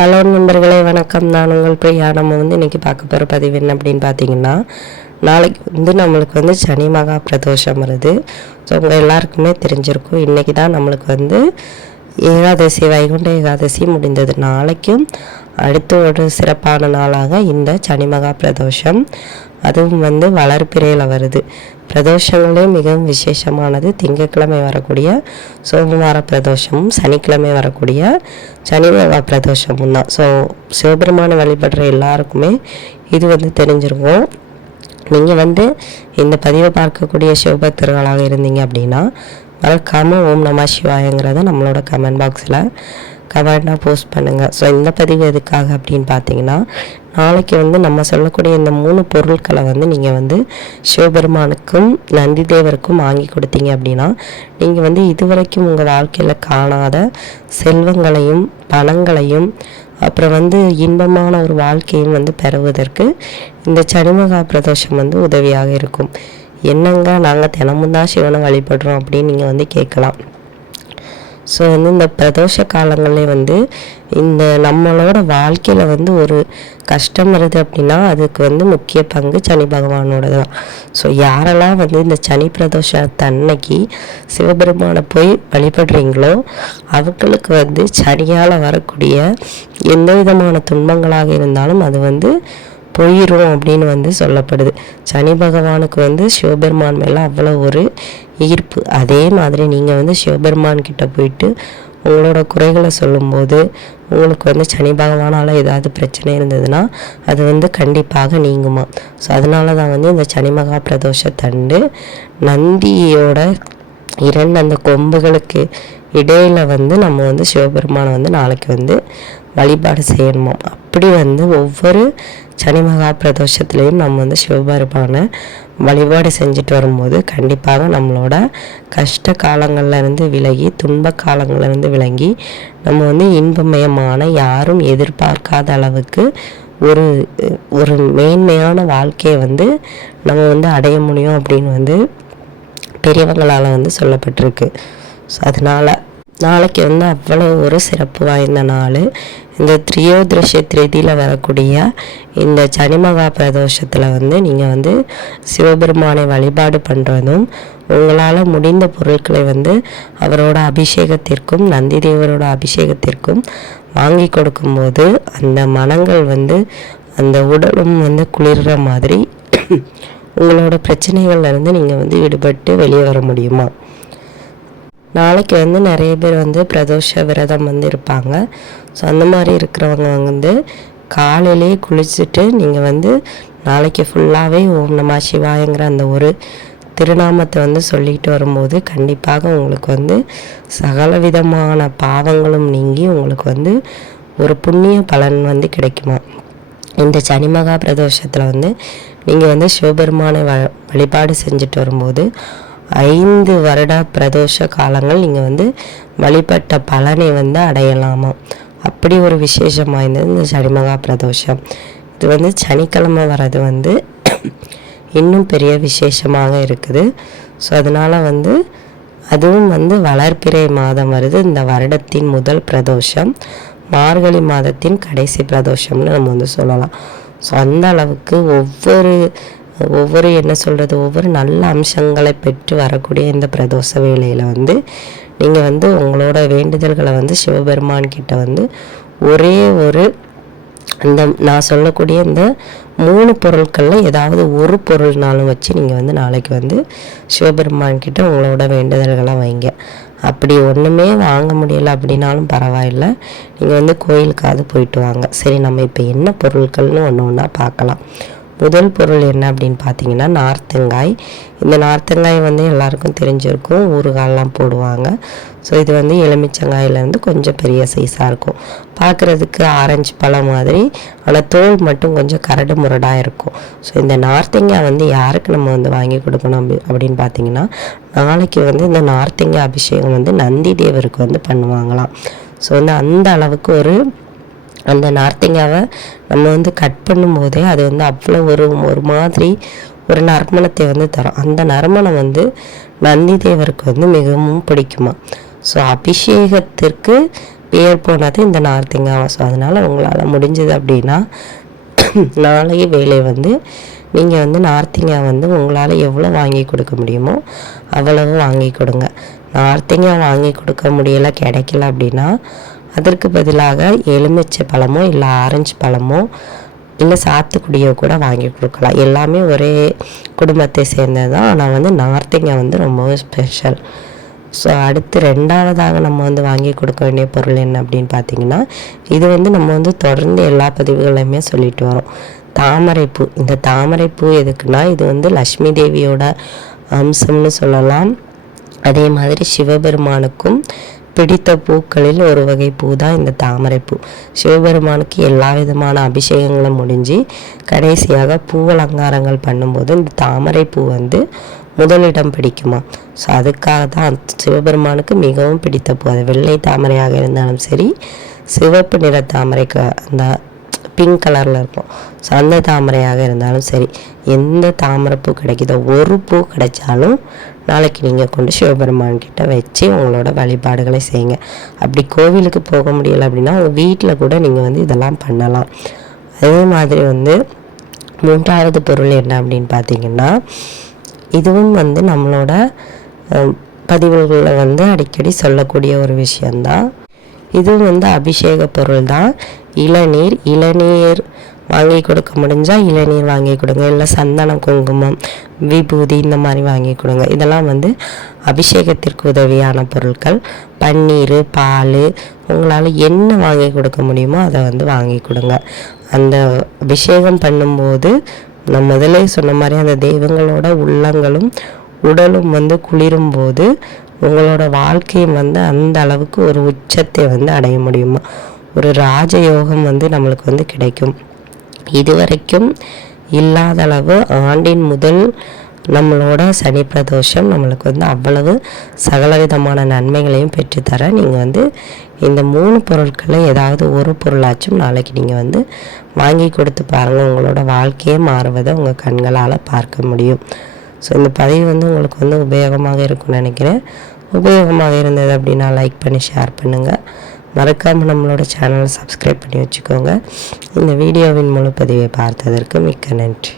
Hello நண்பர்களே வணக்கம். நான் உங்கள் பிரியா. நம்ம வந்து இன்றைக்கி பார்க்க போகிற பதிவு என்ன அப்படின்னு பார்த்தீங்கன்னா நாளைக்கு வந்து நம்மளுக்கு வந்து சனி மகா பிரதோஷம் வருது. ஸோ உங்கள் எல்லாருக்குமே தெரிஞ்சிருக்கும். இன்றைக்கி தான் நம்மளுக்கு வந்து ஏகாதசி வைகுண்ட ஏகாதசி முடிந்தது. நாளைக்கும் அடுத்த ஒரு சிறப்பான நாளாக இந்த சனி மகா பிரதோஷம். அதுவும் வந்து வளர்ப்பிறையில் வருது. பிரதோஷங்களே மிகவும் விசேஷமானது. திங்கட்கிழமை வரக்கூடிய சோமவார பிரதோஷமும் சனிக்கிழமை வரக்கூடிய சனிவார பிரதோஷமும் தான். ஸோ சிவபெருமானை வழிபடுற எல்லாருக்குமே இது வந்து தெரிஞ்சிருக்கும். நீங்கள் வந்து இந்த பதிவை பார்க்கக்கூடிய சிவபக்தர்களாக இருந்தீங்க அப்படின்னா மறக்காமல் ஓம் நம சிவாயங்கிறத நம்மளோட கமெண்ட் பாக்ஸில் கமெண்டாக போஸ்ட் பண்ணுங்கள் ஸோ இந்த பதிவு எதுக்காக அப்படின்னு பார்த்தீங்கன்னா நாளைக்கு வந்து நம்ம சொல்லக்கூடிய இந்த மூணு பொருட்களை வந்து நீங்கள் வந்து சிவபெருமானுக்கும் நந்தி தேவருக்கும் வாங்கி கொடுத்தீங்க அப்படின்னா நீங்கள் வந்து இதுவரைக்கும் உங்கள் வாழ்க்கையில் காணாத செல்வங்களையும் பணங்களையும் அப்புறம் வந்து இன்பமான ஒரு வாழ்க்கையும் வந்து பெறுவதற்கு இந்த சனிமகா பிரதோஷம் வந்து உதவியாக இருக்கும். என்னங்க நாங்கள் தினமும் தான் சிவனை வழிபடுறோம் அப்படின்னு நீங்கள் வந்து கேட்கலாம். ஸோ வந்து இந்த பிரதோஷ காலங்களே வந்து இந்த நம்மளோட வாழ்க்கையில் வந்து ஒரு கஷ்டம் வருது அப்படின்னா அதுக்கு வந்து முக்கிய பங்கு சனி பகவானோட தான். ஸோ யாரெல்லாம் வந்து இந்த சனி பிரதோஷத்தை அன்னைக்கு சிவபெருமானை போய் வழிபடுறீங்களோ அவங்களுக்கு வந்து சனியால் வரக்கூடிய எந்த விதமான துன்பங்களாக இருந்தாலும் அது வந்து போயிடும் அப்படின்னு வந்து சொல்லப்படுது. சனி பகவானுக்கு வந்து சிவபெருமான் மேலே அவ்வளோ ஒரு ஈர்ப்பு. அதே மாதிரி நீங்கள் வந்து சிவபெருமான் கிட்ட போயிட்டு உங்களோட குறைகளை சொல்லும்போது உங்களுக்கு வந்து சனி பகவானால் ஏதாவது பிரச்சனை இருந்ததுன்னா அது வந்து கண்டிப்பாக நீங்குமா? ஸோ அதனால தான் வந்து இந்த சனி மகா பிரதோஷத்தண்டு நந்தியோட இரண்டு அந்த கொம்புகளுக்கு இடையில் வந்து நம்ம வந்து சிவபெருமானை வந்து நாளைக்கு வந்து வழிபாடு செய்யணுமா? அப்படி வந்து ஒவ்வொரு சனி மகா பிரதோஷத்துலேயும் நம்ம வந்து சிவபெருமானை வழிபாடு செஞ்சுட்டு வரும்போது கண்டிப்பாக நம்மளோட கஷ்ட காலங்கள்லேருந்து விலகி துன்ப காலங்கள்லேருந்து விலகி நம்ம வந்து இன்பமயமான யாரும் எதிர்பார்க்காத அளவுக்கு ஒரு ஒரு மேன்மையான வாழ்க்கையை வந்து நம்ம வந்து அடைய முடியும் அப்படின்னு வந்து பெரியவங்களால் வந்து சொல்லப்பட்டிருக்கு. ஸோ அதனால் நாளைக்கு வந்து அவ்வளோ ஒரு சிறப்பு வாய்ந்த நாள். இந்த திரியோதிருஷ திருதியில் வரக்கூடிய இந்த சனிமகா பிரதோஷத்தில் வந்து நீங்கள் வந்து சிவபெருமானை வழிபாடு பண்ணுறதும் உங்களால் முடிந்த பொருட்களை வந்து அவரோட அபிஷேகத்திற்கும் நந்தி தேவரோட அபிஷேகத்திற்கும் வாங்கி கொடுக்கும்போது அந்த மனங்கள் வந்து அந்த உடலும் வந்து குளிர்ற மாதிரி உங்களோட பிரச்சனைகள்லேருந்து நீங்கள் வந்து விடுபட்டு வெளியே வர முடியுமா? நாளைக்கு வந்து நிறைய பேர் வந்து பிரதோஷ விரதம் வந்து இருப்பாங்க. ஸோ அந்த மாதிரி இருக்கிறவங்க வந்து காலையிலே குளிச்சுட்டு நீங்கள் வந்து நாளைக்கு ஃபுல்லாகவே ஓம் நம சிவாயங்கிற அந்த ஒரு திருநாமத்தை வந்து சொல்லிட்டு வரும்போது கண்டிப்பாக உங்களுக்கு வந்து சகல விதமான பாவங்களும் நீங்கி உங்களுக்கு வந்து ஒரு புண்ணிய பலன் வந்து கிடைக்குமா? இந்த சனிமகா பிரதோஷத்தில் வந்து நீங்கள் வந்து சிவபெருமானை வ வழிபாடு செஞ்சுட்டு வரும்போது ஐந்து வருட பிரதோஷ காலங்கள் நீங்கள் வந்து வழிபட்ட பலனை வந்து அடையலாமா? அப்படி ஒரு விசேஷம் வாய்ந்தது இந்த சனிமகா பிரதோஷம். இது வந்து சனிக்கிழமை வர்றது வந்து இன்னும் பெரிய விசேஷமாக இருக்குது. ஸோ அதனால் வந்து அதுவும் வந்து வளர்ப்பிறை மாதம் வருது. இந்த வருடத்தின் முதல் பிரதோஷம். மார்கழி மாதத்தின் கடைசி பிரதோஷம்னு நம்ம வந்து சொல்லலாம். ஸோ அந்த அளவுக்கு ஒவ்வொரு ஒவ்வொரு என்ன சொல்கிறது ஒவ்வொரு நல்ல அம்சங்களை பெற்று வரக்கூடிய இந்த பிரதோஷ வேலையில் வந்து நீங்கள் வந்து உங்களோட வேண்டுதல்களை வந்து சிவபெருமான்கிட்ட வந்து ஒரே ஒரு இந்த நான் சொல்லக்கூடிய இந்த மூணு பொருட்களில் ஏதாவது ஒரு பொருள்னாலும் வச்சு நீங்கள் வந்து நாளைக்கு வந்து சிவபெருமான்கிட்ட உங்களோட வேண்டுதல்களை வைங்க. அப்படி ஒன்றுமே வாங்க முடியலை அப்படின்னாலும் பரவாயில்ல. நீங்கள் வந்து கோயிலுக்காவது போயிட்டு வாங்க. சரி நம்ம இப்போ என்ன பொருட்கள்னு ஒன்று ஒன்றா பார்க்கலாம். முதல் பொருள் என்ன அப்படின்னு பார்த்தீங்கன்னா நார்த்தங்காய். இந்த நார்த்தங்காய் வந்து எல்லாருக்கும் தெரிஞ்சிருக்கும். ஊறுகாயெலாம் போடுவாங்க. ஸோ இது வந்து எலுமிச்சங்காயிலேருந்து கொஞ்சம் பெரிய சைஸாக இருக்கும். பார்க்குறதுக்கு ஆரஞ்சு பழம் மாதிரி. ஆனால் தோல் மட்டும் கொஞ்சம் கரடு முரடாக இருக்கும். ஸோ இந்த நார்த்தங்காய் வந்து யாருக்கு நம்ம வந்து வாங்கி கொடுக்கணும் அப்படி அப்படின்னு பார்த்தீங்கன்னா நாளைக்கு வந்து இந்த நார்த்தங்காய் அபிஷேகம் வந்து நந்தி தேவருக்கு வந்து பண்ணுவாங்களாம். ஸோ வந்து அந்த அளவுக்கு ஒரு அந்த நார்த்தங்காவை நம்ம வந்து கட் பண்ணும்போதே அது வந்து அவ்வளோ ஒரு ஒரு மாதிரி ஒரு நறுமணத்தை வந்து தரும். அந்த நறுமணம் வந்து நந்தி தேவருக்கு வந்து மிகவும் பிடிக்குமா. ஸோ அபிஷேகத்திற்கு பேர் போனது இந்த நார்த்திங்காவை ஸோ அதனால் உங்களால் முடிஞ்சது அப்படின்னா நாளைக்கு வேலை வந்து நீங்கள் வந்து நார்த்திங்காய் வந்து உங்களால் எவ்வளோ வாங்கி கொடுக்க முடியுமோ அவ்வளவு வாங்கி கொடுங்க. நார்த்திங்காய் வாங்கி கொடுக்க முடியலை கிடைக்கல அப்படின்னா அதற்கு பதிலாக எலுமிச்சை பழமோ இல்லை ஆரஞ்சு பழமோ இல்லை சாத்துக்குடியோ கூட வாங்கி கொடுக்கலாம். எல்லாமே ஒரே குடும்பத்தை சேர்ந்தது தான் ஆனால் வந்து நார்த்திங்க வந்து ரொம்பவும் ஸ்பெஷல் ஸோ அடுத்து ரெண்டாவதாக நம்ம வந்து வாங்கி கொடுக்க வேண்டிய பொருள் என்ன அப்படின்னு பார்த்தீங்கன்னா இது வந்து நம்ம வந்து தொடர்ந்து எல்லா பதிவுகளையுமே சொல்லிட்டு வரோம். தாமரைப்பூ இந்த தாமரைப்பூ எதுக்குன்னா இது வந்து லக்ஷ்மி தேவியோட அம்சம்னு சொல்லலாம். அதே மாதிரி சிவபெருமானுக்கும் பிடித்த பூக்களில் ஒரு வகை பூ தான் இந்த தாமரைப்பூ சிவபெருமானுக்கு எல்லா விதமான அபிஷேகங்களும் முடிஞ்சு கடைசியாக பூ அலங்காரங்கள் பண்ணும்போது இந்த தாமரைப்பூ வந்து முதலிடம் பிடிக்குமா. ஸோ அதுக்காக தான் சிவபெருமானுக்கு மிகவும் பிடித்த பூ. அது வெள்ளை தாமரையாக இருந்தாலும் சரி சிவப்பு நிற தாமரைக்கு அந்த பிங்க் கலரில் இருக்கும். ஸோ அந்த தாமரையாக இருந்தாலும் சரி எந்த தாமரை பூ கிடைக்குதோ ஒரு பூ கிடைச்சாலும் நாளைக்கு நீங்கள் கொண்டு சிவபெருமான் கிட்ட வச்சு உங்களோட வழிபாடுகளை செய்யுங்க. அப்படி கோவிலுக்கு போக முடியலை அப்படின்னா உங்கள் வீட்டில் கூட நீங்கள் வந்து இதெல்லாம் பண்ணலாம். அதே மாதிரி வந்து மூன்றாவது பொருள் என்ன அப்படின்னு பார்த்தீங்கன்னா இதுவும் வந்து நம்மளோட பதிவுகளில் வந்து அடிக்கடி சொல்லக்கூடிய ஒரு விஷயந்தான் இதுவும் வந்து அபிஷேக பொருள் தான் இளநீர் இளநீர் வாங்கி கொடுக்க முடிஞ்சால் இளநீர் வாங்கி கொடுங்க இல்லை சந்தனம் குங்குமம் விபூதி இந்த மாதிரி வாங்கி கொடுங்க. இதெல்லாம் வந்து அபிஷேகத்திற்கு உதவியான பொருட்கள். பன்னீர் பால் உங்களால் என்ன வாங்கி கொடுக்க முடியுமோ அதை வந்து வாங்கி கொடுங்க. அந்த அபிஷேகம் பண்ணும்போது நான் முதலே சொன்ன மாதிரி அந்த தெய்வங்களோட உள்ளங்களும் உடலும் வந்து குளிரும் போது உங்களோட வாழ்க்கையும் வந்து அந்த அளவுக்கு ஒரு உச்சத்தை வந்து அடைய முடியுமா? ஒரு ராஜயோகம் வந்து நம்மளுக்கு வந்து கிடைக்கும். இதுவரைக்கும் இல்லாத அளவு ஆண்டின் முதல் நம்மளோட சனி பிரதோஷம் நம்மளுக்கு வந்து அவ்வளவு சகலவிதமான நன்மைகளையும் பெற்றுத்தர நீங்கள் வந்து இந்த மூணு பொருட்களை ஏதாவது ஒரு பொருளாச்சும் நாளைக்கு நீங்கள் வந்து வாங்கி கொடுத்து பாருங்கள் உங்களோட வாழ்க்கையே மாறுவதை உங்கள் கண்களால் பார்க்க முடியும். ஸோ இந்த பதிவு வந்து உங்களுக்கு வந்து உபயோகமாக இருக்கும்னு நினைக்கிறேன். உபயோகமாக இருந்தது அப்படின்னா லைக் பண்ணி ஷேர் பண்ணுங்கள் மறக்காமல் நம்மளோட சேனலை சப்ஸ்கிரைப் பண்ணி வச்சுக்கோங்க. இந்த வீடியோவின் முழு பதிவை பார்த்ததற்கு மிக்க நன்றி.